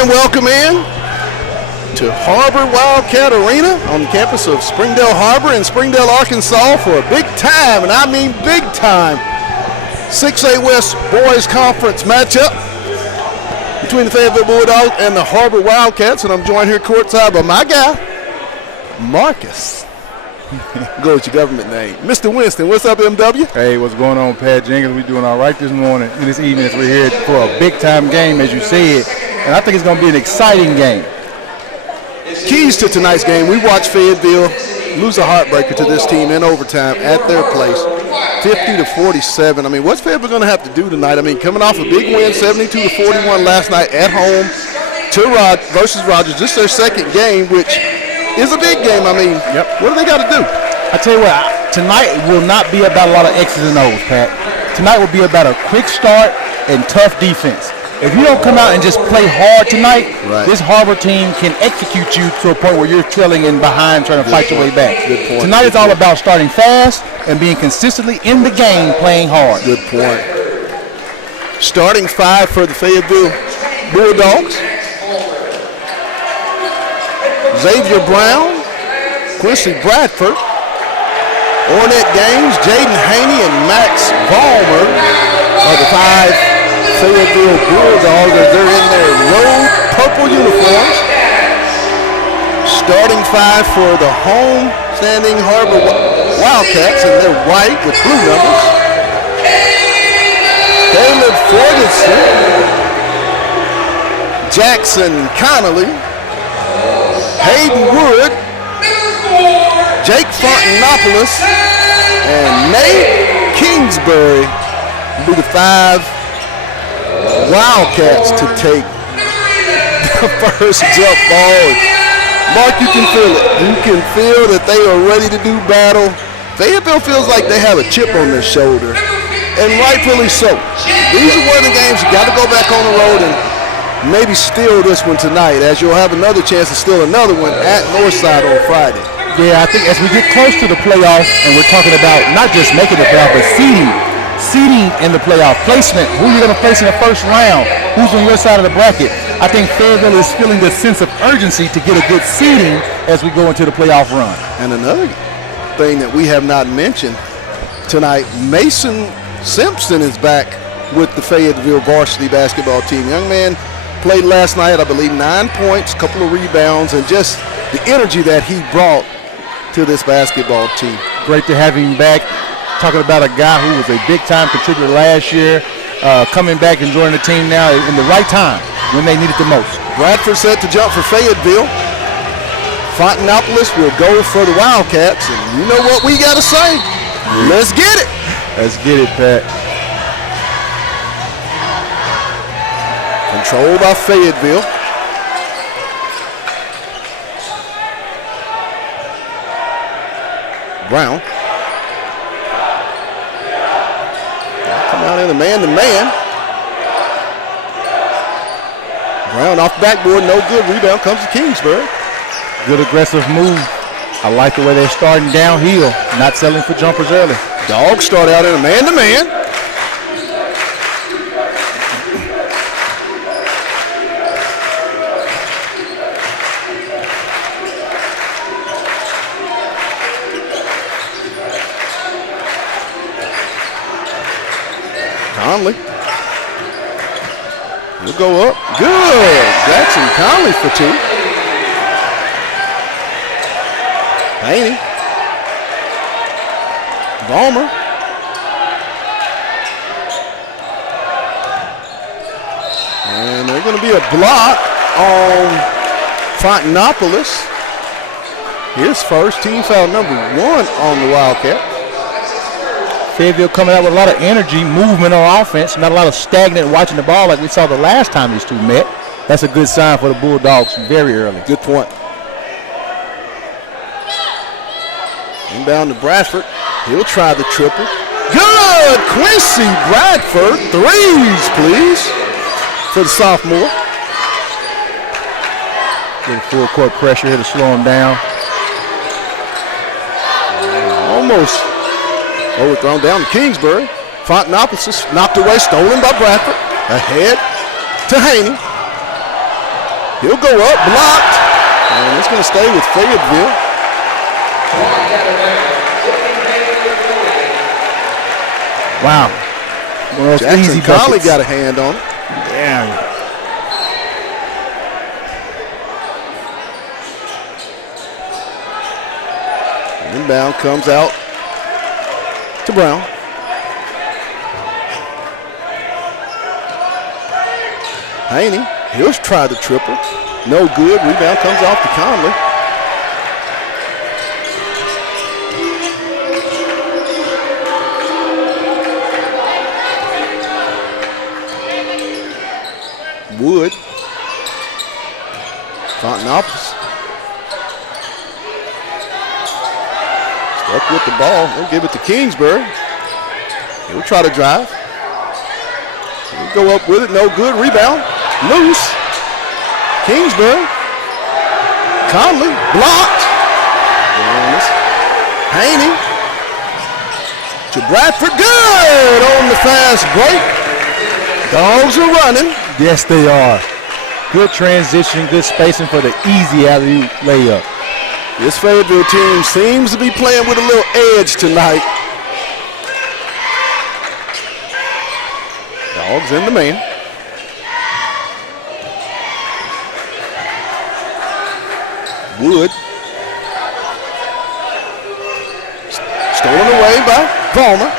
and welcome in to Har-Ber Wildcat Arena on the campus of Springdale Har-Ber in Springdale, Arkansas for a big time, and I mean big time, 6A West Boys Conference matchup between the Fayetteville Bulldogs and the Har-Ber Wildcats, and I'm joined here courtside by my guy, Marcus. Go with your government name. Mr. Winston, what's up, MW? Hey, what's going on, Pat Jenkins? We're doing all right this morning, this evening, as we're here for a big-time game, as you said, and I think it's going to be an exciting game. Keys to tonight's game, we watched Fayetteville lose a heartbreaker to this team in overtime at their place, 50-47. I mean, what's Fayetteville going to have to do tonight? I mean, coming off a big win, 72-41 last night at home versus Rogers. This is their second game, which is a big game. I mean, What do they got to do? I tell you what, tonight will not be about a lot of X's and O's, Pat. Tonight will be about a quick start and tough defense. If you don't come out and just play hard tonight, this Har-Ber team can execute you to a point where you're trailing in behind trying to fight your way back. Good point. Tonight is all about starting fast and being consistently in the game playing hard. Good point. Starting five for the Fayetteville Bulldogs. Xavier Brown, Quincy Bradford, Ornette Gaines, Jaden Haney, and Max Ballmer are the five Fayetteville Bulldogs as they're in their road purple uniforms. Starting five for the home standing Har-Ber Wildcats, and they're white with blue numbers. Caleb Ferguson, Jackson Connolly, Hayden Wood, Jake Fontenopoulos, and Nate Kingsbury will be the five Wildcats to take the first jump ball. Mark, you can feel it. You can feel that they are ready to do battle. Fayetteville feels like they have a chip on their shoulder, and rightfully so. These are one of the games you got to go back on the road and maybe steal this one tonight, as you'll have another chance to steal another one at Northside on Friday. Yeah, I think as we get close to the playoff, and we're talking about not just making the playoff, but seeding in the playoff, placement, who you're going to place in the first round, who's on your side of the bracket. I think Fayetteville is feeling the sense of urgency to get a good seeding as we go into the playoff run. And another thing that we have not mentioned tonight, Mason Simpson is back with the Fayetteville varsity basketball team. Young man played last night, I believe, 9 points, couple of rebounds, and just the energy that he brought to this basketball team. Great to have him back. Talking about a guy who was a big-time contributor last year, coming back and joining the team now in the right time when they need it the most. Bradford set to jump for Fayetteville. Fontenopoulos will go for the Wildcats, and you know what we got to say. Let's get it. Let's get it, Pat. Controlled by Fayetteville. Brown. Come out in the man-to-man. Brown off the backboard, no good. Rebound comes to Kingsbury. Good aggressive move. I like the way they're starting downhill, not settling for jumpers early. Dogs start out in a man-to-man. Conley. He'll go up. Good. Jackson Conley for two. Haney. Ballmer. And there's going to be a block on Fontenopoulos. His first, team foul number 1 on the Wildcat. Fayetteville coming out with a lot of energy, movement on offense, not a lot of stagnant watching the ball like we saw the last time these two met. That's a good sign for the Bulldogs very early. Good point. Inbound to Bradford. He'll try the triple. Good! Quincy Bradford. Threes, please, for the sophomore. Little full court pressure here to slow him down. Almost overthrown down to Kingsbury. Fontenopoulos knocked away, stolen by Bradford. Ahead to Haney. He'll go up, blocked, and it's going to stay with Fayetteville. Wow. Jackson Conley got a hand on it. Yeah. Inbound comes out to Brown. Haney, he'll try the triple. No good. Rebound comes off to Conley. Wood. Fountainopolis. Stuck with the ball. They'll give it to Kingsbury. He'll try to drive. He'll go up with it. No good. Rebound. Loose. Kingsbury. Conley. Blocked. Haney. To Bradford. Good on the fast break. Dogs are running. Yes, they are. Good transition, good spacing for the easy alley-oop layup. This Fayetteville team seems to be playing with a little edge tonight. Dogs in the man. Wood. Stolen away by Palmer.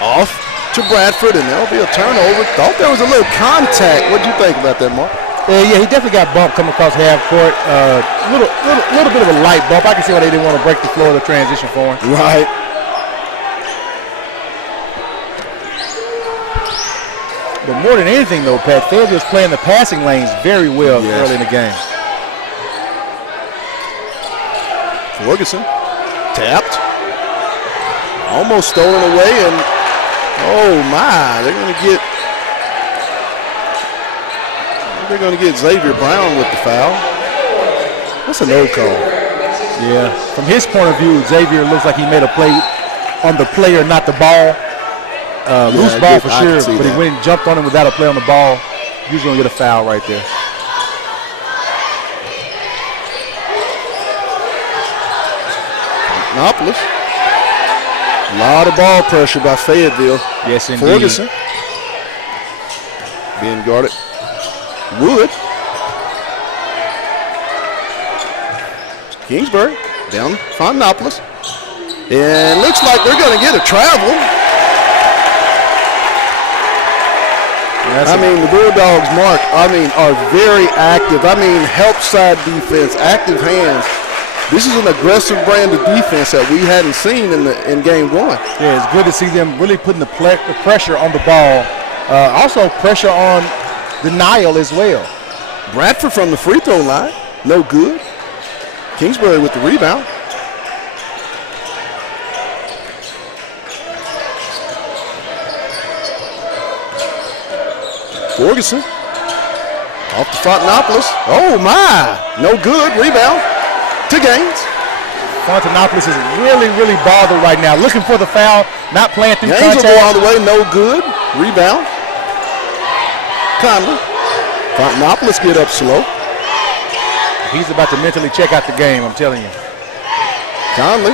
Off to Bradford, and there'll be a turnover. Thought there was a little contact. What do you think about that, Mark? Yeah, he definitely got bumped coming across half court. Little bit of a light bump. I can see why they didn't want to break the floor of the transition for him. Right. But more than anything, though, Pat, Fayetteville's playing the passing lanes very well early in the game. Ferguson tapped. Almost stolen away, and oh my, they're going to get Xavier Brown with the foul. That's a no call. Yeah, from his point of view, Xavier looks like he made a play on the player, not the ball. Loose ball for sure, but he went and jumped on him without a play on the ball. He's going to get a foul right there. Annapolis. A lot of ball pressure by Fayetteville. Yes, indeed. Ferguson being guarded. Wood. Kingsbury down Fountainopolis. And looks like they're going to get a travel. The Bulldogs, Mark, are very active. Help side defense, active hands. This is an aggressive brand of defense that we hadn't seen in game one. Yeah, it's good to see them really putting the pressure on the ball. Also pressure on denial as well. Bradford from the free throw line, no good. Kingsbury with the rebound. Ferguson off to Fountainopolis. Oh my, no good. Rebound to Gaines. Fountainopolis is really bothered right now. Looking for the foul, not playing through Gaines contact. will go all the way, no good. Rebound. Conley. Fountainopolis get up slow. He's about to mentally check out the game, I'm telling you. Conley,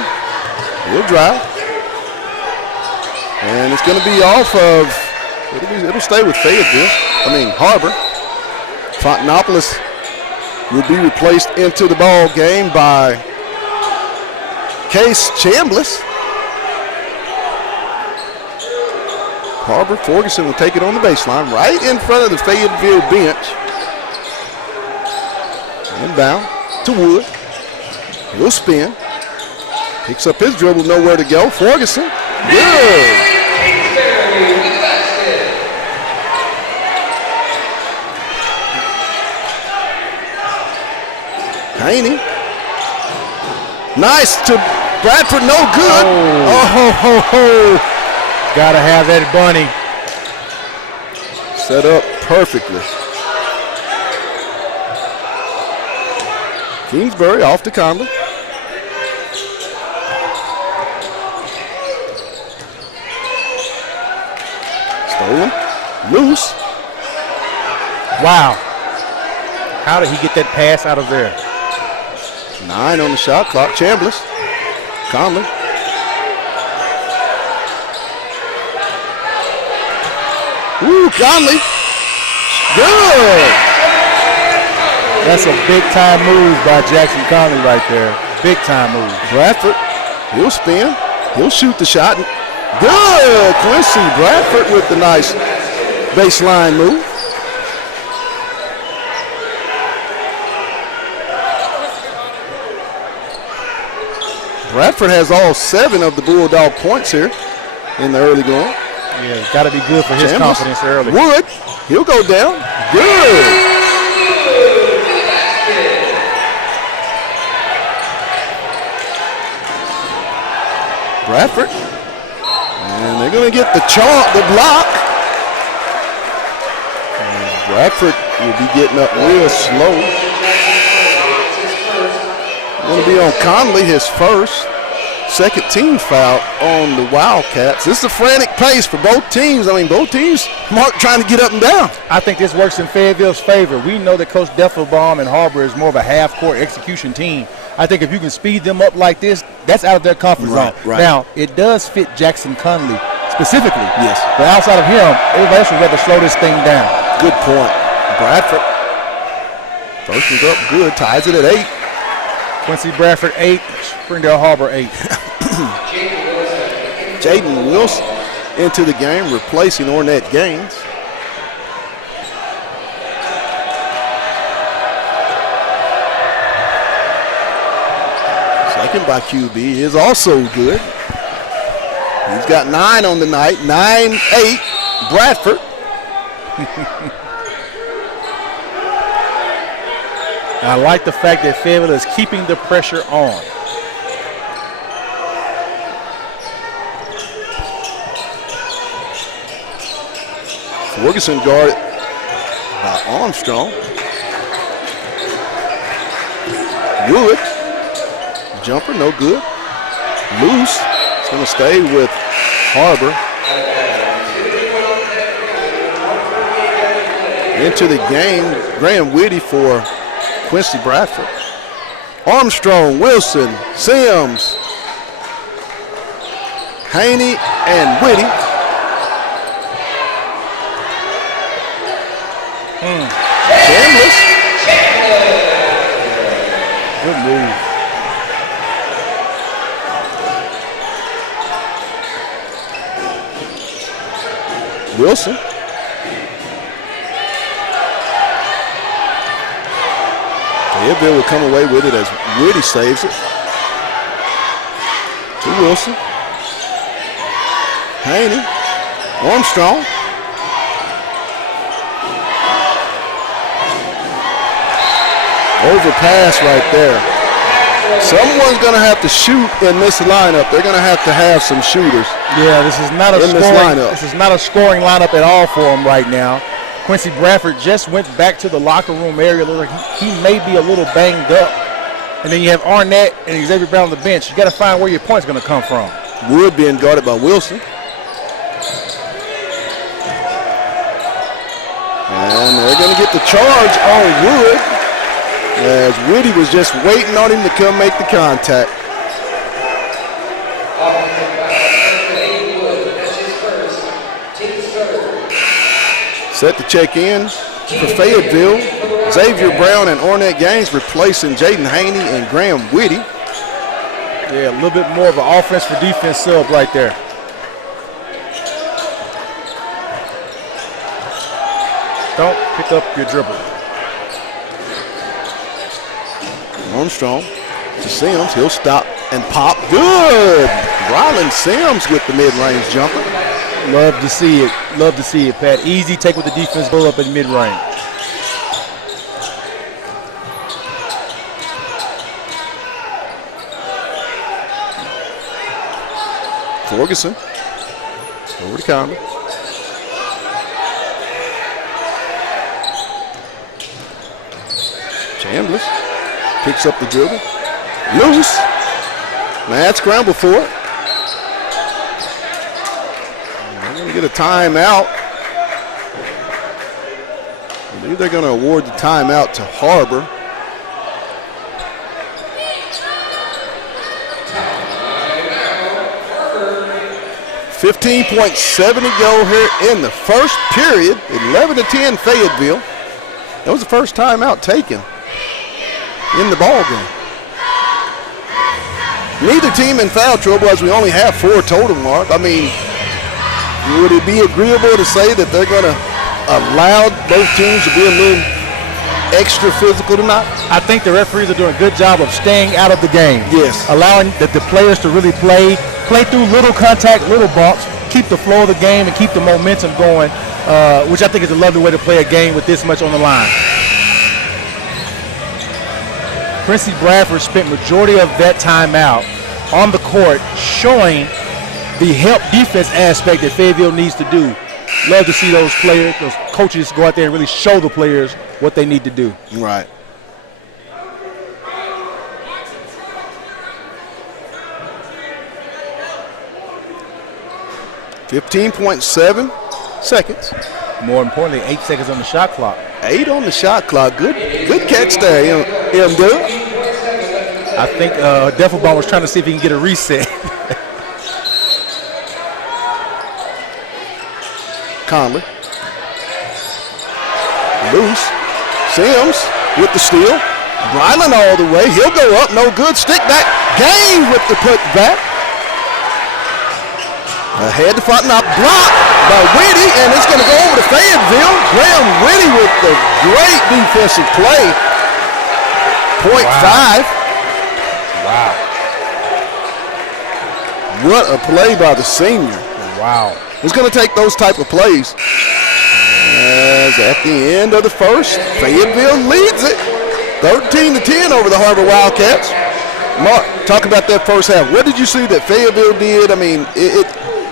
he'll drive. And it's going to be off of, it'll stay with Fayetteville. Har-Ber. Fountainopolis will be replaced into the ball game by Case Chambliss. Har-Ber, Ferguson will take it on the baseline right in front of the Fayetteville bench. Inbound to Wood. He'll spin. Picks up his dribble, nowhere to go. Ferguson, good. Haney. Nice to Bradford, no good. Oh. Gotta have that bunny. Set up perfectly. Kingsbury off to Conley. Stolen. Loose. Wow. How did he get that pass out of there? 9 on the shot clock. Chambliss. Conley. Ooh, Conley. Good. That's a big-time move by Jackson Conley right there. Big-time move. Bradford, he'll spin. He'll shoot the shot. Good. Quincy Bradford with the nice baseline move. Bradford has all 7 of the Bulldog points here in the early going. Yeah, got to be good for his confidence early. Wood, he'll go down. Good. Bradford. And they're going to get the block. And Bradford will be getting up real slow. Going to be on Conley, his first. Second team foul on the Wildcats. This is a frantic pace for both teams. I mean, both teams, Mark, trying to get up and down. I think this works in Fayetteville's favor. We know that Coach Deffelbaum and Har-Ber is more of a half-court execution team. I think if you can speed them up like this, that's out of their comfort zone. Right. Now, it does fit Jackson Conley specifically. Yes. But outside of him, everybody else would rather slow this thing down. Good point. Bradford. First one's up good. Ties it at 8. Quincy Bradford 8, Springdale Har-Ber 8. Jaden Wilson into the game, replacing Ornette Gaines. Second by QB is also good. He's got 9 on the night, 9-8, Bradford. I like the fact that Fayetteville is keeping the pressure on. Ferguson guarded by Armstrong. Wood, jumper, no good. Loose, it's going to stay with Har-Ber. Into the game, Graham Whitty for Quincy Bradford. Armstrong, Wilson, Sims, Haney, and Whitty. Chambliss. Good move. Wilson. Fayetteville will come away with it as Whitty saves it. To Wilson. Haney. Armstrong. Overpass right there. Someone's going to have to shoot in this lineup. They're going to have some shooters. Yeah, this is not a scoring lineup at all for them right now. Quincy Bradford just went back to the locker room area. Looks like he may be a little banged up. And then you have Arnett and Xavier Brown on the bench. You got to find where your point's going to come from. Wood being guarded by Wilson. And they're going to get the charge on Wood, as Whitty was just waiting on him to come make the contact. Set to check in for Fayetteville. Xavier Brown and Ornette Gaines replacing Jaden Haney and Graham Whitty. Yeah, a little bit more of an offense for defense sub right there. Don't pick up your dribble. Armstrong to Sims. He'll stop and pop. Good. Rylan Sims with the mid-range jumper. Love to see it. Love to see it, Pat. Easy take with the defense, pull up in mid-range. Ferguson over to Conley. Chambliss picks up the dribble. Loose. Mad scramble for it. They're going to get a timeout. believe they're going to award the timeout to Har-Ber. .7 to go here in the first period. 11-10 Fayetteville. That was the first timeout taken in the ball game. Neither team in foul trouble as we only have 4 total, Mark. I mean, would it be agreeable to say that they're going to allow both teams to be a little extra physical tonight? I think the referees are doing a good job of staying out of the game. Yes. Allowing the players to really play through little contact, little bumps, keep the flow of the game and keep the momentum going, which I think is a lovely way to play a game with this much on the line. Quincy Bradford spent majority of that timeout on the court showing the help defense aspect that Fayetteville needs to do. Love to see those players, those coaches go out there and really show the players what they need to do. Right. .7 seconds. More importantly, 8 seconds on the shot clock. 8 on the shot clock. Good catch there, M-Dub. I think Deffelbaum was trying to see if he can get a reset. Conley. Loose. Sims with the steal. Bryland all the way. He'll go up. No good. Stick back. Gain with the put back. Ahead to front, not blocked by Whitty, and it's going to go over to Fayetteville. Graham Whitty with the great defensive play. .5. Wow. What a play by the senior. Wow. It's going to take those type of plays. As at the end of the first, Fayetteville leads it 13-10 over the Har-Ber Wildcats. Mark, talk about that first half. What did you see that Fayetteville did? I mean,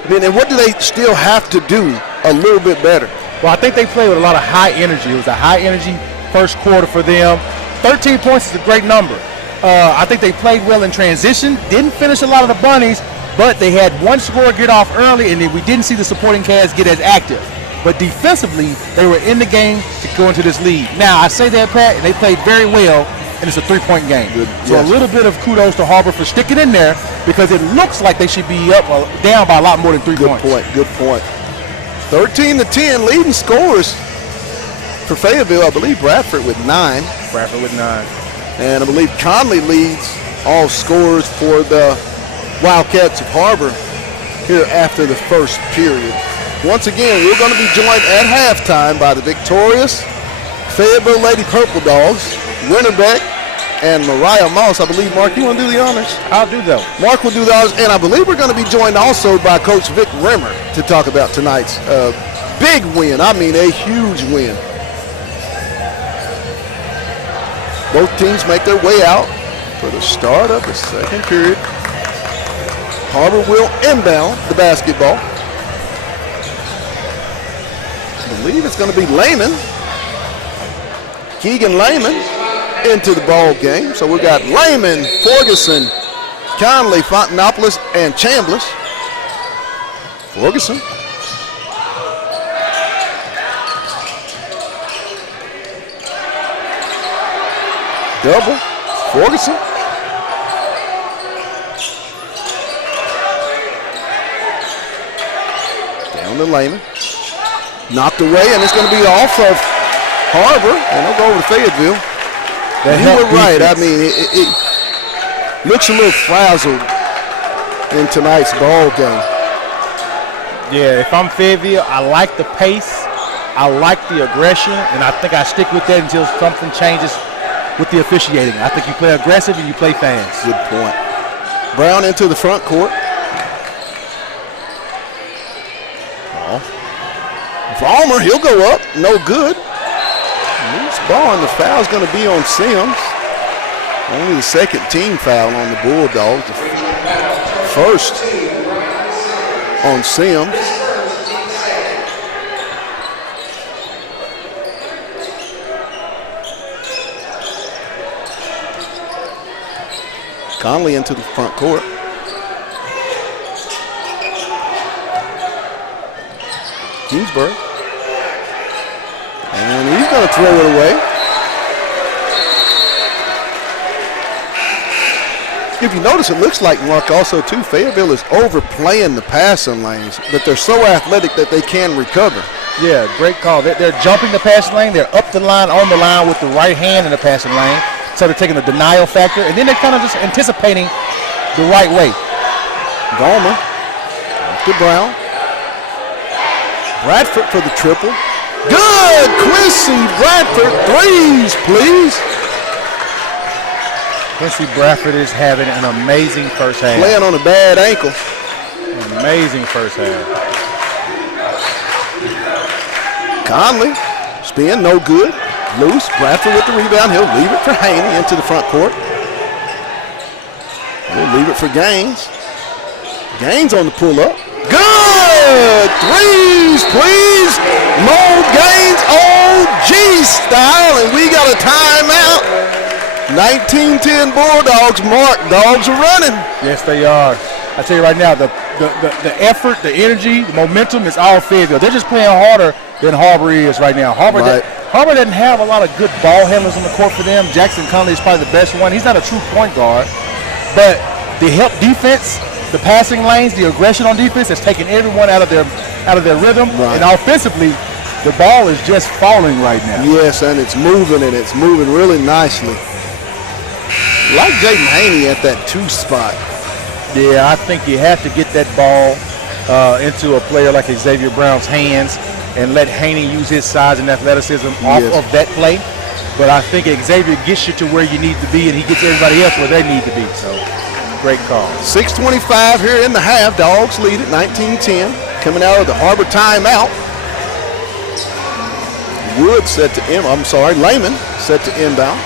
and what do they still have to do a little bit better? Well, I think they played with a lot of high energy. It was a high energy first quarter for them. 13 points is a great number. I think they played well in transition. Didn't finish a lot of the bunnies, but they had one scorer get off early, and then we didn't see the supporting cast get as active. But defensively, they were in the game to go into this lead. Now, I say that, Pat, and they played very well, and it's a 3-point game. Good. So Yes. a little bit of kudos to Har-Ber for sticking in there because it looks like they should be up or down by a lot more than 3 points. Good point. 13-10 leading scorers for Fayetteville. I believe Bradford with 9. Bradford with 9. And I believe Conley leads all scorers for the Wildcats of Har-Ber here after the first period. Once again, we're going to be joined at halftime by the victorious Fayetteville Lady Purple Dogs, Winterbeck and Mariah Moss. I believe, Mark, you want to do the honors? I'll do those. Mark will do the honors, and I believe we're going to be joined also by Coach Vic Rimmer to talk about tonight's big win. I mean, a huge win. Both teams make their way out for the start of the second period. Har-Ber will inbound the basketball. I believe it's going to be Lehman. Keegan Lehman into the ball game. So we got Lehman, Ferguson, Conley, Fontenopoulos, and Chambliss. Ferguson. Double. Ferguson. Down to Lehman. Knocked away, and it's going to be off of Har-Ber, and they'll go over to Fayetteville. You were right. I mean, it looks a little frazzled in tonight's ball game. Yeah, if I'm Fayetteville, I like the pace. I like the aggression, and I think I stick with that until something changes with the officiating. I think you play aggressive and you play fast. Good point. Brown into the front court. Palmer, he'll go up. No good. Loose ball, and the foul's going to be on Sims. Only the second team foul on the Bulldogs. The first on Sims. Conley into the front court. Kingsbury. And he's going to throw it away. If you notice, it looks like, Mark, also, too, Fayetteville is overplaying the passing lanes, but they're so athletic that they can recover. Yeah, great call. They're jumping the passing lane. They're up the line, on the line with the right hand in the passing lane. So they're taking the denial factor, and then they're kind of just anticipating the right way. Gomer to Brown. Bradford for the triple. Good! Quincy Bradford, threes, please. Quincy Bradford is having an amazing first half. Playing on a bad ankle. Amazing first half. Conley, spin, no good. Loose, Bradford with the rebound. He'll leave it for Haney into the front court. He'll leave it for Gaines. Gaines on the pull-up. Good! Threes, please! Mo Gaines, OG style, and we got a timeout. 19-10 Bulldogs. Mark, dogs are running. Yes, they are. I tell you right now, the effort, the energy, the momentum is all Fayetteville. They're just playing harder than Har-Ber is right now. Har-Ber doesn't have a lot of good ball handlers on the court for them. Jackson Conley is probably the best one. He's not a true point guard, but the help defense, the passing lanes, the aggression on defense has taken everyone out of their rhythm. Right. And offensively, the ball is just falling right now. Yes, and it's moving really nicely. Like Jaden Haney at that 2 spot. Yeah, I think you have to get that ball into a player like Xavier Brown's hands and let Haney use his size and athleticism off of that play. But I think Xavier gets you to where you need to be, and he gets everybody else where they need to be. So, great call. 6:25 here in the half. Dogs lead at 19-10. Coming out of the Har-Ber timeout. Wood set to Lehman set to inbound.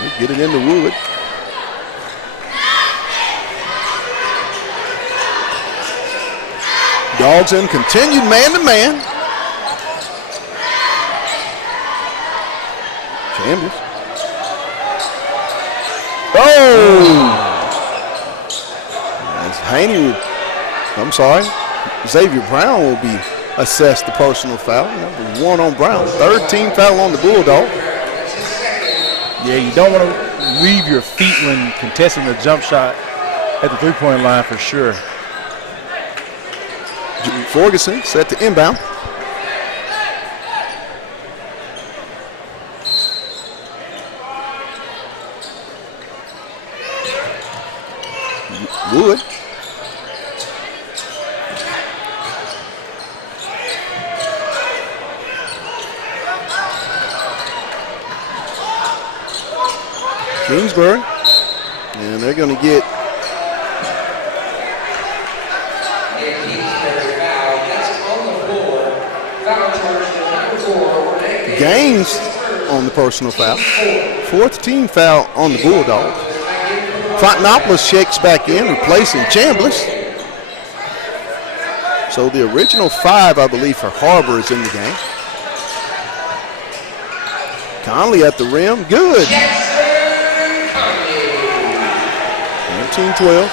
We'll get it into Wood. Dogs in continued man-to-man. Chambers. As Haney, Xavier Brown will be assessed the personal foul. Number 1 on Brown. 3rd team foul on the Bulldog. Yeah, you don't want to leave your feet when contesting the jump shot at the three-point line for sure. Ferguson set to inbound. Wood. Kingsbury. And they're going to get Gaines on the personal foul. 4th team foul on the Bulldogs. Fontenopoulos shakes back in, replacing Chambliss. So the original 5, I believe, for Har-Ber is in the game. Conley at the rim, good. 19-12.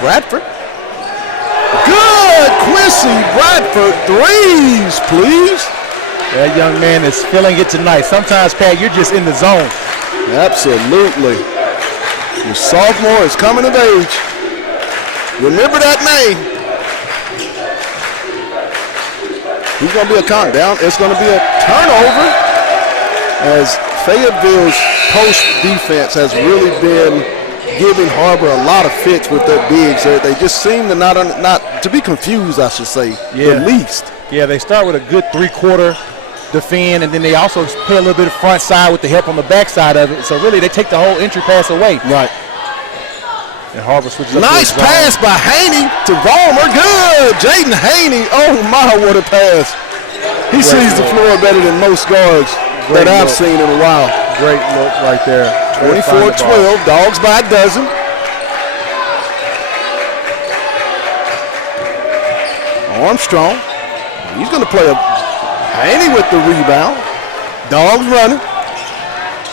Bradford. Good! Quincy Bradford, threes, please. That young man is feeling it tonight. Sometimes, Pat, you're just in the zone. Absolutely. Your sophomore is coming of age. Remember that name. He's going to be a countdown. It's going to be a turnover as Fayetteville's post defense has really been giving Har-Ber a lot of fits with their bigs. They just seem to not to be confused, I should say, at least. Yeah, they start with a good 3-quarter defend, and then they also play a little bit of front side with the help on the back side of it. So really, they take the whole entry pass away. Right. And Har-Ber switches up. Nice pass by Haney to Vollmer. Good. Jaden Haney. Oh, my, what a pass. He sees the floor better than most guards that I've seen in a while. Great look right there. 24-12. Dogs by a dozen. Armstrong. He's going to play a Haney with the rebound. Dogs running.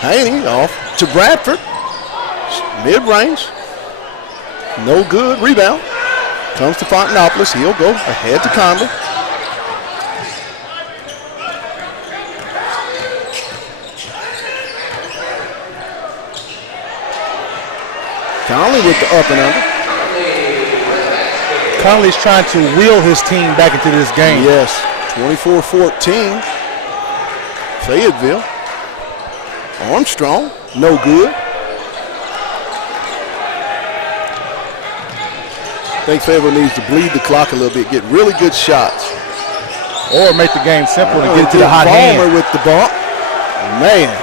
Haney off to Bradford. Mid-range. No good. Rebound. Comes to Fontanopolis. He'll go ahead to Conley. Conley with the up and under. Conley's trying to wheel his team back into this game. Yes. 24-14. Fayetteville. Armstrong. No good. I think Fayetteville needs to bleed the clock a little bit, get really good shots. Or make the game simple and get it to the hot hand. Balmer with the bump. Man.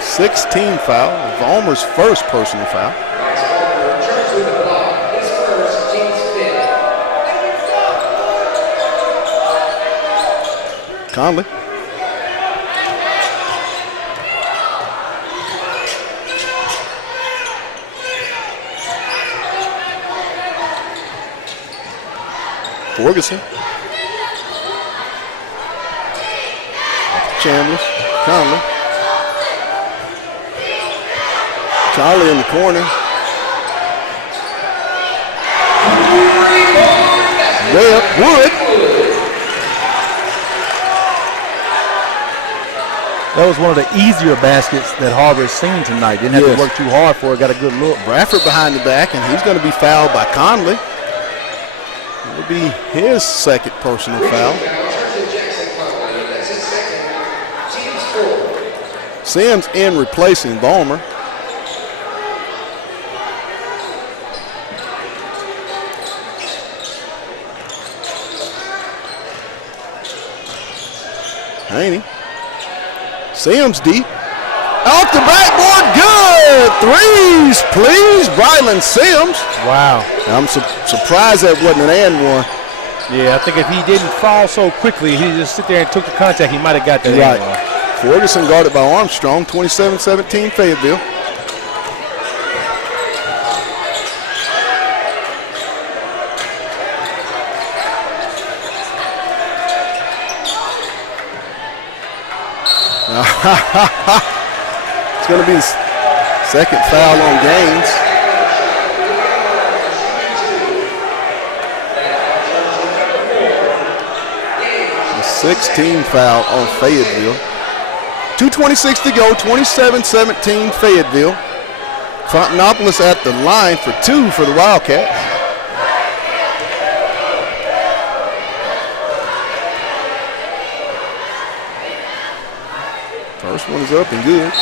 16 foul. Balmer's first personal foul. Conley. Ferguson. Chandler. Conley. Charlie in the corner. Wood. That was one of the easier baskets that Har-Ber's seen tonight. Didn't have to work too hard for it. Got a good look. Bradford behind the back, and he's going to be fouled by Conley. It'll be his second personal foul. Sims in replacing Balmer. Haney. Sims deep. Off the backboard, good. Threes, please. Brylan Sims. Wow. I'm surprised that wasn't an and one. Yeah, I think if he didn't fall so quickly, he just sit there and took the contact, he might have got that and one. Ferguson guarded by Armstrong, 27-17 Fayetteville. It's going to be the second foul on Gaines. The 16 foul on Fayetteville. 2:26 to go, 27-17 Fayetteville. Fontanopolis at the line for two for the Wildcats. First one is up and good.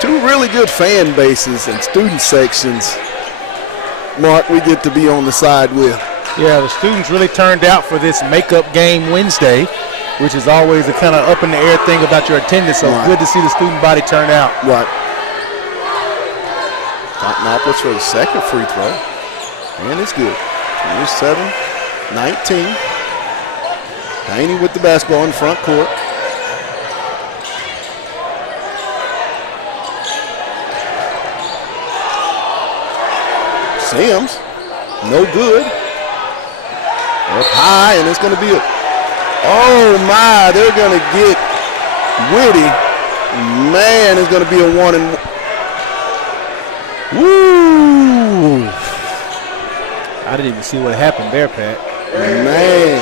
Two really good fan bases and student sections, Mark, we get to be on the side with. Yeah, the students really turned out for this makeup game Wednesday, which is always a kind of up in the air thing about your attendance, so good to see the student body turn out. Right. Fontanopolis for the second free throw, and it's good. 27-19. Haney with the basketball in the front court. Sims, no good. Up high, and it's going to be a, oh my, they're going to get Whitty. Man, it's going to be a one and woo. I didn't even see what happened there, Pat. Man.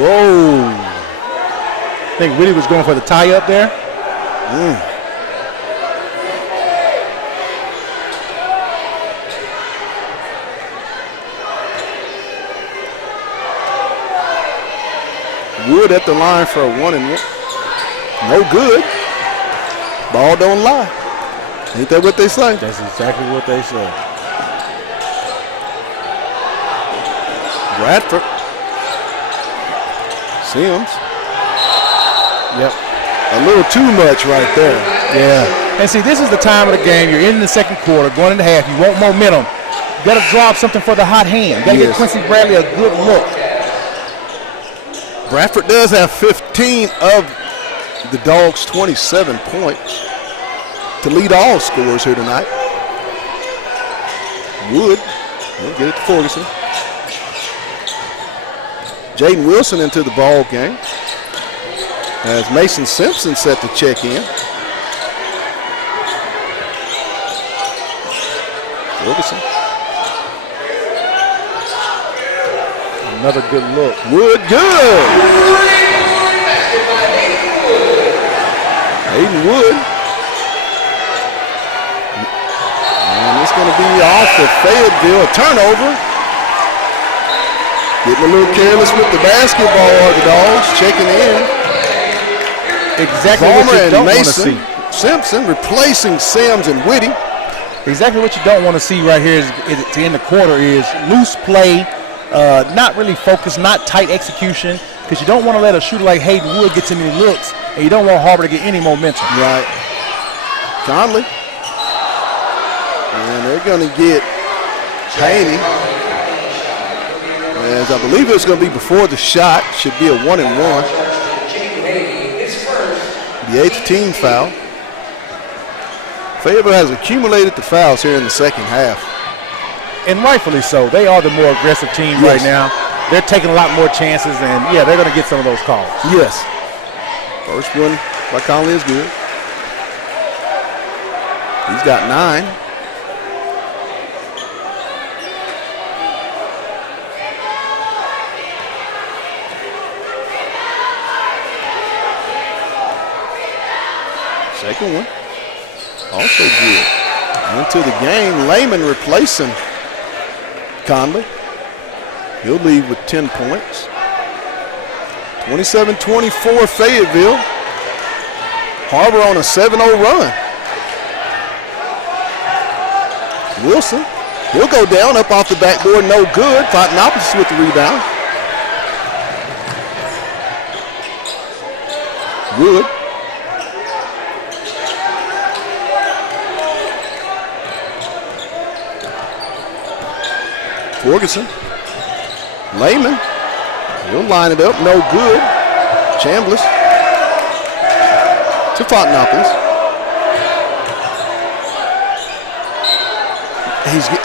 Whoa. I think Whitty was going for the tie up there. Wood at the line for a one and one. No good. Ball don't lie. Ain't that what they say? That's exactly what they say. Bradford. Sims. Yep. A little too much right there. Yeah. And see, this is the time of the game. You're in the second quarter, going into half. You want momentum. You got to drop something for the hot hand. You got to get Quincy Bradley a good look. Bradford does have 15 of the Dogs' 27 points to lead all scorers here tonight. Wood will get it to Ferguson. Jaden Wilson into the ball game as Mason Simpson set to check in. Ferguson. Another good look. Wood good. Hayden Wood. And it's going to be off of Fayetteville. A turnover. Getting a little careless with the basketball, the Dogs checking in. Exactly Vollmer what you and don't want to Mason see. Simpson replacing Sims and Whitty. Exactly what you don't want to see right here is to end the quarter is loose play, not really focused, not tight execution, because you don't want to let a shooter like Hayden Wood get too many looks, and you don't want Har-Ber to get any momentum. Right. Conley. And they're going to get Haney. As I believe it's going to be before the shot. Should be a 1-and-1. The 8th team foul. Fayetteville has accumulated the fouls here in the second half. And rightfully so. They are the more aggressive team right now. They're taking a lot more chances, and, yeah, they're going to get some of those calls. Yes. First one by Conley is good. He's got 9. Second one, also good. Into the game, Lehman replacing Conley. He'll leave with 10 points. 27-24 Fayetteville. Har-Ber on a 7-0 run. Wilson, he'll go down up off the backboard, no good. Fountainopolis with the rebound. Wood. Ferguson. Lehman. He'll line it up. No good. Chambliss. To Fountainopolis.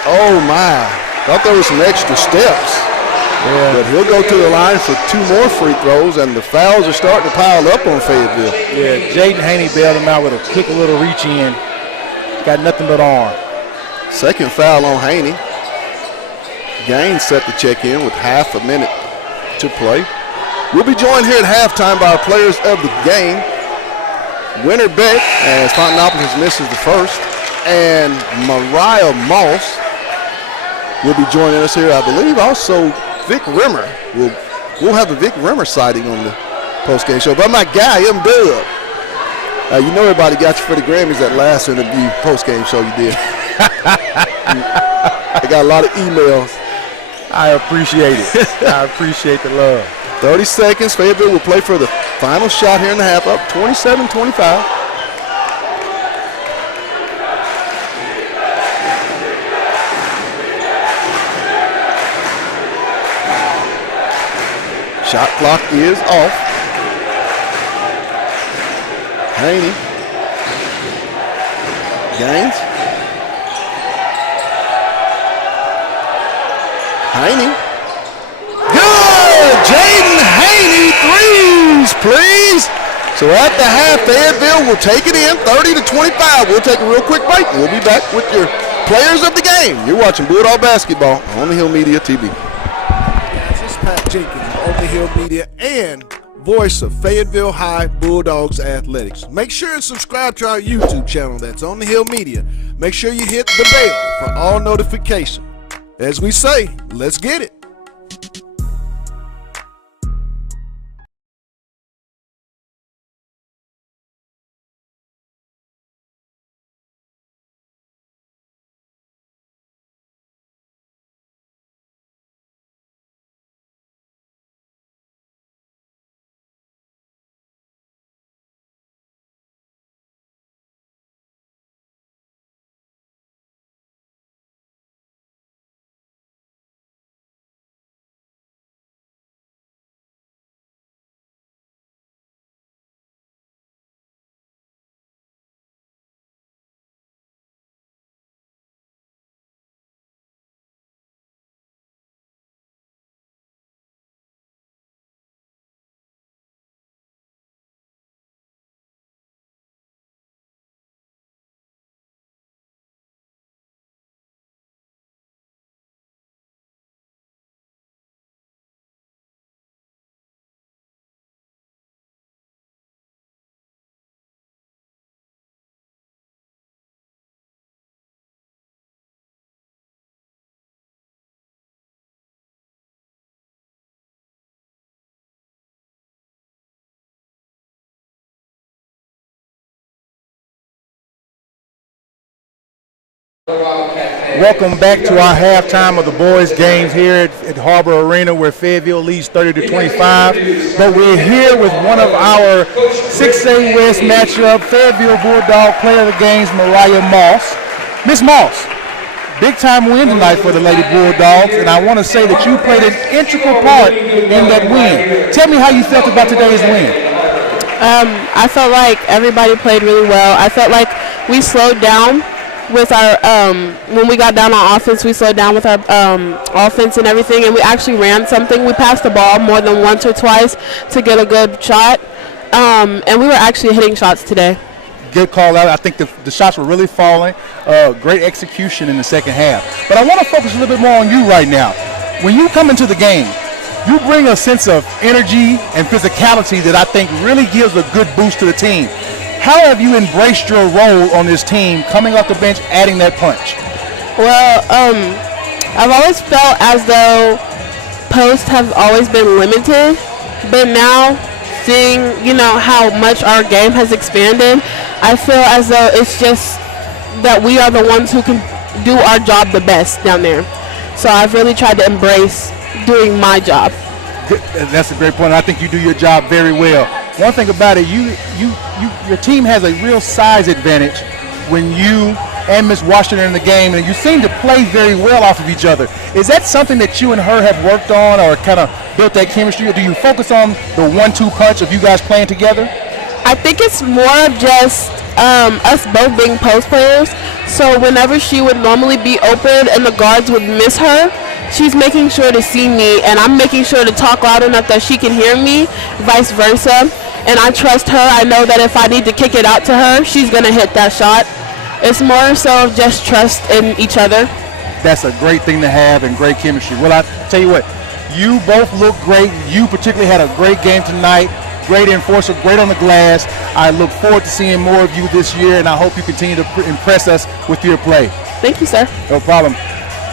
Oh my. Thought there was some extra steps. Yeah. But he'll go to the line for 2 more free throws, and the fouls are starting to pile up on Fayetteville. Yeah, Jaden Haney bailed him out with a quick little reach in. Got nothing but arm. Second foul on Haney. Gaines set to check in with half a minute to play. We'll be joined here at halftime by our players of the game. Winter Beck, as Fountainopolis misses the first, and Mariah Moss will be joining us here, I believe. Also, Vic Rimmer. We'll have a Vic Rimmer sighting on the postgame show. But my guy, M-Dub. You know everybody got you for the Grammys that last interview postgame show you did. I got a lot of emails. I appreciate it. I appreciate the love. 30 seconds. Fayetteville will play for the final shot here in the half, up 27-25. Shot clock is off. Haney. Gaines. Haney. Good! Jaden Haney, threes, please. So at the half, Fayetteville will take it in, 30-25. We'll take a real quick break, and we'll be back with your players of the game. You're watching Bulldog Basketball on the Hill Media TV. Guys, this is Pat Jenkins of the Hill Media and voice of Fayetteville High Bulldogs Athletics. Make sure and subscribe to our YouTube channel that's on the Hill Media. Make sure you hit the bell for all notifications. As we say, let's get it. Welcome back to our halftime of the boys' games here at Har-Ber Arena, where Fayetteville leads 30-25. But we're here with one of our 6A West matchup, Fayetteville Bulldog player of the games, Mariah Moss. Miss Moss, big time win tonight for the Lady Bulldogs, and I want to say that you played an integral part in that win. Tell me how you felt about today's win. I felt like everybody played really well. I felt like we slowed down with our when we got down on offense. We slowed down with our offense and everything, and we actually ran something. We passed the ball more than once or twice to get a good shot, and we were actually hitting shots today. Good call out. I think the shots were really falling. Great execution in the second half. But I want to focus a little bit more on you right now. When you come into the game, you bring a sense of energy and physicality that I think really gives a good boost to the team. How have you embraced your role on this team, coming off the bench, adding that punch? Well, I've always felt as though posts have always been limited, but now seeing, how much our game has expanded, I feel as though it's just that we are the ones who can do our job the best down there. So I've really tried to embrace doing my job. That's a great point. I think you do your job very well. One thing about it, your team has a real size advantage when you and Miss Washington are in the game, and you seem to play very well off of each other. Is that something that you and her have worked on, or kind of built that chemistry, or do you focus on the 1-2 punch of you guys playing together? I think it's more of just us both being post players. So whenever she would normally be open and the guards would miss her, she's making sure to see me, and I'm making sure to talk loud enough that she can hear me, vice versa. And I trust her. I know that if I need to kick it out to her, she's going to hit that shot. It's more so of just trust in each other. That's a great thing to have, and great chemistry. Well, I tell you what, you both look great. You particularly had a great game tonight. Great enforcer, great on the glass. I look forward to seeing more of you this year, and I hope you continue to impress us with your play. Thank you, sir. No problem.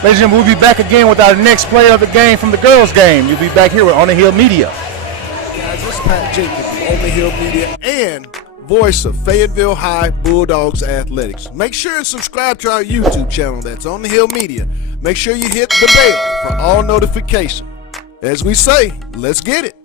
Ladies and gentlemen, we'll be back again with our next player of the game from the girls' game. You'll be back here with On the Hill Media. Guys, this is Pat Jenkins of On the Hill Media and voice of Fayetteville High Bulldogs Athletics. Make sure and subscribe to our YouTube channel. That's On the Hill Media. Make sure you hit the bell for all notifications. As we say, let's get it.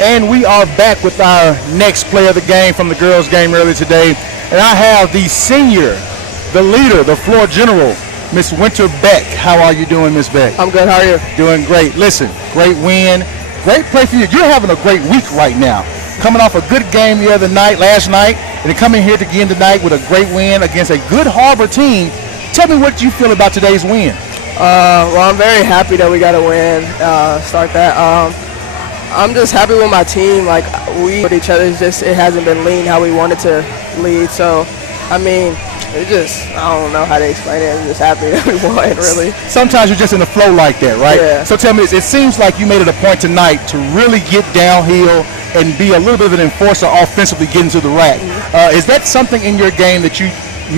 And we are back with our next player of the game from the girls' game earlier today. And I have the senior, the leader, the floor general, Miss Winter Beck. How are you doing, Miss Beck? I'm good. How are you? Doing great. Listen, great win, great play for you. You're having a great week right now. Coming off a good game the other night, last night, and then coming here again tonight with a great win against a good Har-Ber team. Tell me what you feel about today's win. Well, I'm very happy that we got a win. Start that. I'm just happy with my team. Like, we with each other, it hasn't been lean how we wanted to lead. So, I mean, I don't know how to explain it. I'm just happy that we won, really. Sometimes you're just in the flow like that, right? Yeah. So tell me this, it seems like you made it a point tonight to really get downhill and be a little bit of an enforcer offensively getting to the rack. Is that something in your game that you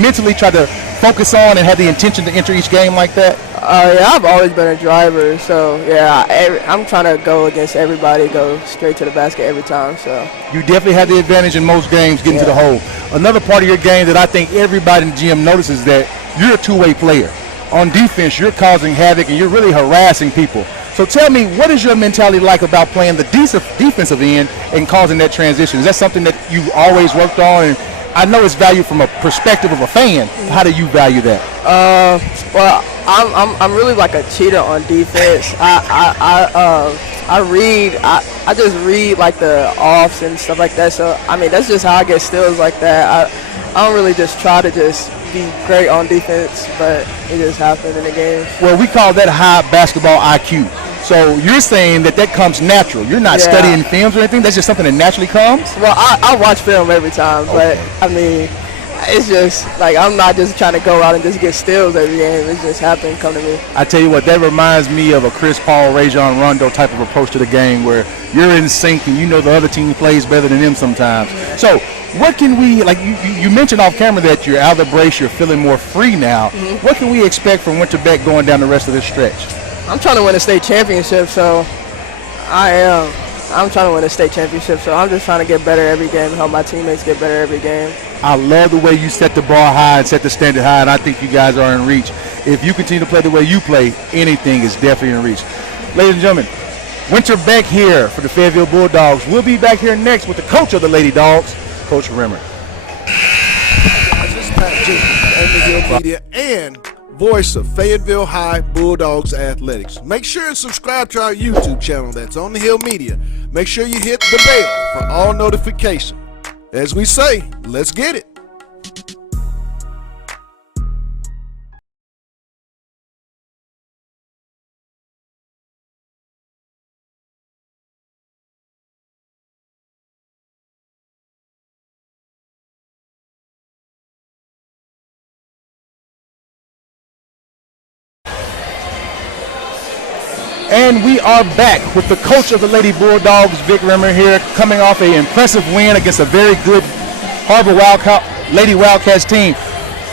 mentally try to focus on and have the intention to enter each game like that? Yeah, I've always been a driver, so yeah, I'm trying to go against everybody, go straight to the basket every time. So you definitely have the advantage in most games getting to the hole. Another part of your game that I think everybody in the gym notices that you're a two-way player. On defense, you're causing havoc and you're really harassing people. So tell me, what is your mentality like about playing the defensive end and causing that transition? Is that something that you've always worked on? And I know it's valued from a perspective of a fan. How do you value that? Well, I'm really like a cheater on defense. I just read like the offs and stuff like that. So I mean, that's just how I get steals like that. I don't really just try to just be great on defense, but it just happened in the game. Well, we call that high basketball IQ. So you're saying that comes natural. You're not studying films or anything. That's just something that naturally comes. Well, I watch film every time, but I mean, it's just like I'm not just trying to go out and just get steals every game. It's just happening, come to me. I tell you what, that reminds me of a Chris Paul, Rajon Rondo type of approach to the game, where you're in sync and you know the other team plays better than them sometimes. So what can we, like you mentioned off camera that you're out of the brace, you're feeling more free now. Mm-hmm. What can we expect from Winter Beck going down the rest of this stretch? I'm trying to win a state championship, so I'm trying to win a state championship, so I'm just trying to get better every game, help my teammates get better every game. I love the way you set the bar high and set the standard high, and I think you guys are in reach. If you continue to play the way you play, anything is definitely in reach. Ladies and gentlemen, Winter Beck here for the Fayetteville Bulldogs. We'll be back here next with the coach of the Lady Dogs, Coach Rimmer. This is Pat Jenkins, on the Hill Media and voice of Fayetteville High Bulldogs Athletics. Make sure and subscribe to our YouTube channel that's on the Hill Media. Make sure you hit the bell for all notifications. As we say, let's get it. And we are back with the coach of the Lady Bulldogs, Vic Rimmer here, coming off an impressive win against a very good Har-Ber Lady Wildcats team.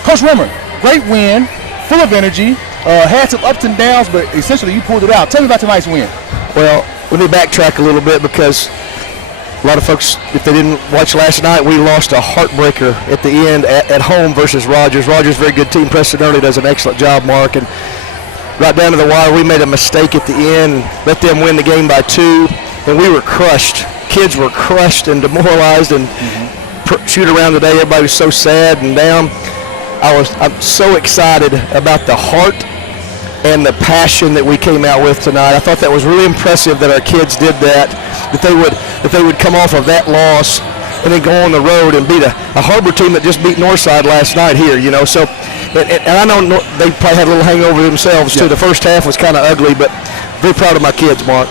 Coach Rimmer, great win, full of energy, had some ups and downs, but essentially you pulled it out. Tell me about tonight's win. Well, let me backtrack a little bit because a lot of folks, if they didn't watch last night, we lost a heartbreaker at the end at home versus Rogers. Rogers, very good team. Preston Early does an excellent job, Mark. And right down to the wire, we made a mistake at the end and let them win the game by 2, and we were crushed. Kids were crushed and demoralized, and shoot around today, everybody was so sad and down. I'm so excited about the heart and the passion that we came out with tonight. I thought that was really impressive that our kids did that they would come off of that loss and then go on the road and beat a Har-Ber team that just beat Northside last night here, you know. So, and I know they probably had a little hangover themselves too. The first half was kind of ugly, but very proud of my kids, Mark.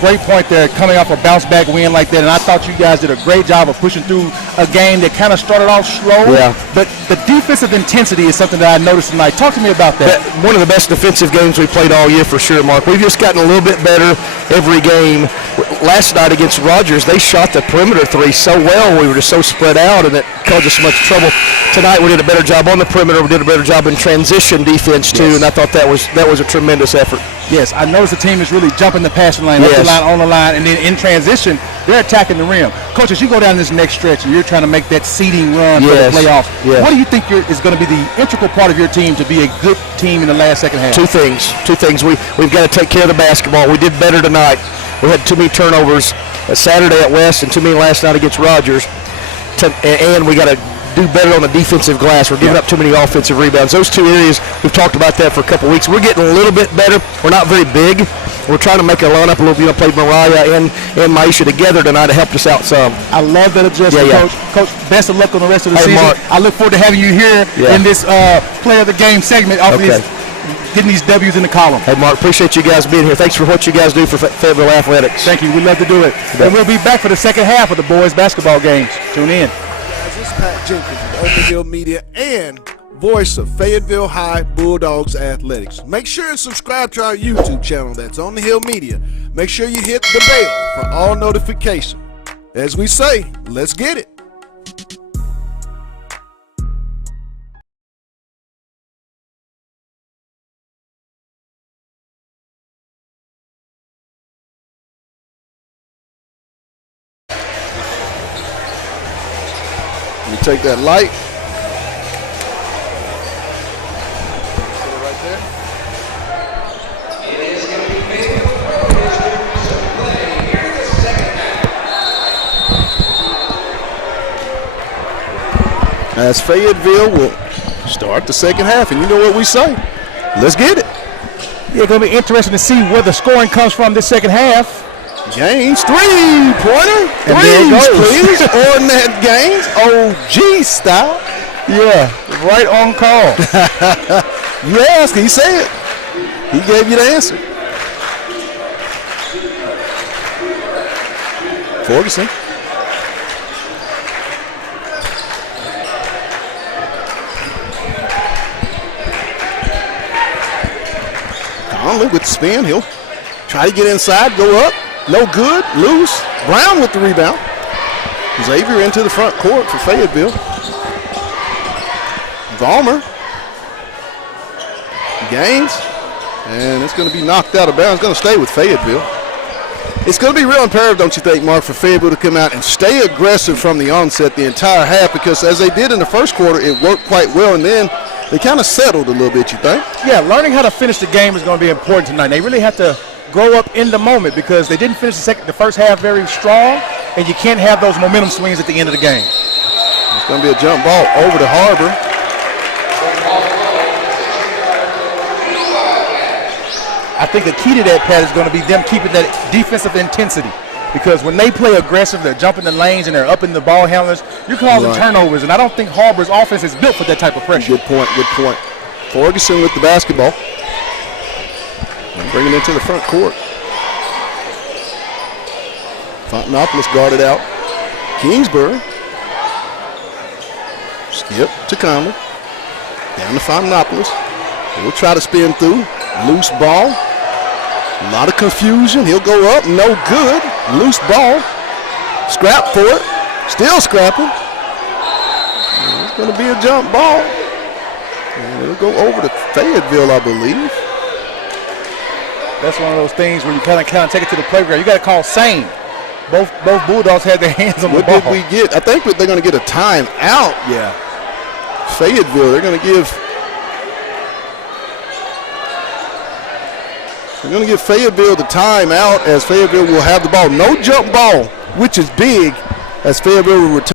Great point there, coming off a bounce-back win like that, and I thought you guys did a great job of pushing through a game that kind of started off slow. Yeah. But the defensive intensity is something that I noticed tonight. Talk to me about that. One of the best defensive games we played all year for sure, Mark. We've just gotten a little bit better every game. Last night against Rogers, they shot the perimeter 3 so well. We were just so spread out, and it caused us so much trouble. Tonight we did a better job on the perimeter. We did a better job in transition defense too, and I thought that was a tremendous effort. Yes, I noticed the team is really jumping the passing lane, up the line, on the line, and then in transition, they're attacking the rim. Coach, as you go down this next stretch and you're trying to make that seeding run for the playoffs, what do you think is going to be the integral part of your team to be a good team in the last second half? Two things. We've got to take care of the basketball. We did better tonight. We had too many turnovers Saturday at West and too many last night against Rogers. And we got to do better on the defensive glass. We're giving up too many offensive rebounds. Those two areas, we've talked about that for a couple weeks. We're getting a little bit better. We're not very big. We're trying to make our lineup a little, played Mariah and Maisha together tonight to help us out some. I love that adjustment, Coach. Coach, best of luck on the rest of the season. Mark. I look forward to having you here in this player of the game segment, getting these W's in the column. Hey, Mark, appreciate you guys being here. Thanks for what you guys do for Fayetteville Athletics. Thank you. We love to do it. And we'll be back for the second half of the boys' basketball games. Tune in. This is Pat Jenkins, on the Hill Media and voice of Fayetteville High Bulldogs Athletics. Make sure and subscribe to our YouTube channel that's on the Hill Media. Make sure you hit the bell for all notifications. As we say, let's get it. You take that light. As Fayetteville will start the second half, and you know what we say. Let's get it. Yeah, going to be interesting to see where the scoring comes from this second half. Gaines, three-pointer. And there it goes. Please, on that Gaines. OG style. Yeah, right on call. Yes, he said it. He gave you the answer. Ferguson. Conley with the spin. He'll try to get inside, go up. No good. Loose. Brown with the rebound. Xavier into the front court for Fayetteville. Valmer. Gaines. And it's going to be knocked out of bounds. It's going to stay with Fayetteville. It's going to be real imperative, don't you think, Mark, for Fayetteville to come out and stay aggressive from the onset the entire half, because as they did in the first quarter, it worked quite well, and then they kind of settled a little bit, you think? Yeah, learning how to finish the game is going to be important tonight. They really have to grow up in the moment because they didn't finish the first half very strong, and you can't have those momentum swings at the end of the game. It's going to be a jump ball over to Har-Ber. I think the key to that, Pat, is going to be them keeping that defensive intensity, because when they play aggressive, they're jumping the lanes and they're up in the ball handlers, you're causing turnovers, and I don't think Har-Ber's offense is built for that type of pressure. Good point, good point. Ferguson with the basketball. And bringing it into the front court. Fontanopolis guarded out. Kingsbury. Skip to Conley. Down to Fontanopolis. He'll try to spin through. Loose ball. A lot of confusion. He'll go up. No good. Loose ball. Scrap for it. Still scrapping. And it's going to be a jump ball. And it'll go over to Fayetteville, I believe. That's one of those things where you kind of take it to the playground. You got to call sane. Both Bulldogs had their hands on the ball. What did we get? I think they're going to get a timeout. Yeah. Fayetteville, they're going to give Fayetteville the timeout, as Fayetteville will have the ball. No jump ball, which is big, as Fayetteville will return.